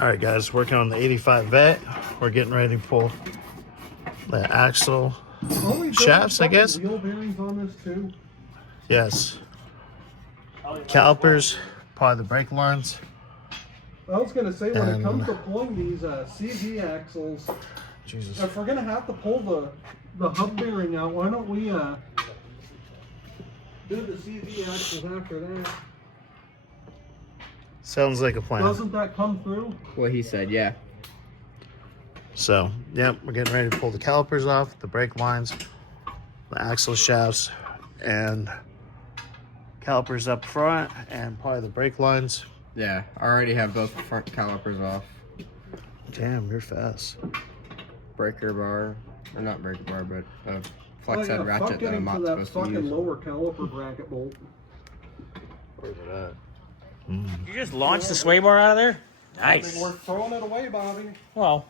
All right, guys, working on the 85 Vet. We're getting ready to pull the axle shafts, I guess. Wheel bearings on this too. Yes. Calipers, probably the brake lines. I was gonna say, when it comes to pulling these CV axles, Jesus. if we're gonna have to pull the hub bearing out, why don't we do the CV axles after that? Sounds like a plan. Doesn't that come through? What he said, yeah. So, yep, we're getting ready to pull the calipers off, the brake lines, the axle shafts, and calipers up front, and probably the brake lines. Yeah, I already have both front calipers off. Damn, you're fast. Breaker bar, or not breaker bar, but flex head ratchet fuck that I'm not that supposed to fucking use. lower caliper bracket bolt. Where's it at? You just launched the sway bar out of there? Nice. We're throwing it away, Bobby. Well,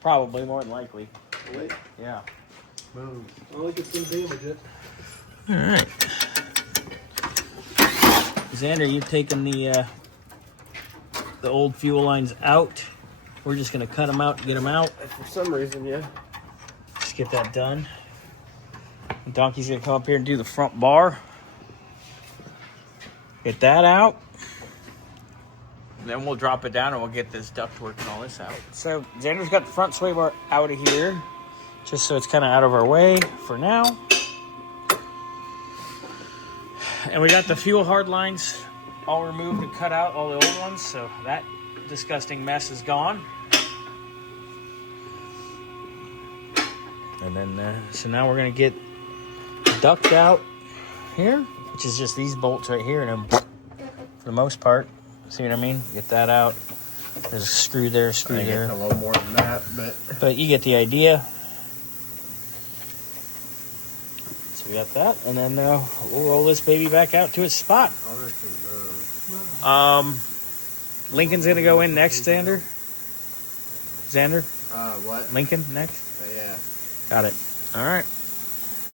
probably, more than likely. Yeah. Move. I like it's gonna damage it. All right. Xander, you've taken the old fuel lines out. We're just gonna cut them out to get them out. For some reason, yeah. Just get that done. Donkey's gonna come up here and do the front bar. Get that out. Then we'll drop it down and we'll get this ductwork and all this out. So Xander's got the front sway bar out of here, just so it's kind of out of our way for now. And we got the fuel hard lines all removed and cut out, all the old ones, so that disgusting mess is gone. And then, so now we're gonna get the duct out here, which is just these bolts right here, and then for the most part, see what I mean? Get that out. There's a screw there, screw there. A little more than that, But you get the idea. So we got that, and then we'll roll this baby back out to its spot. Lincoln's gonna go in next, Xander. What? Lincoln next. Yeah. Got it. All right.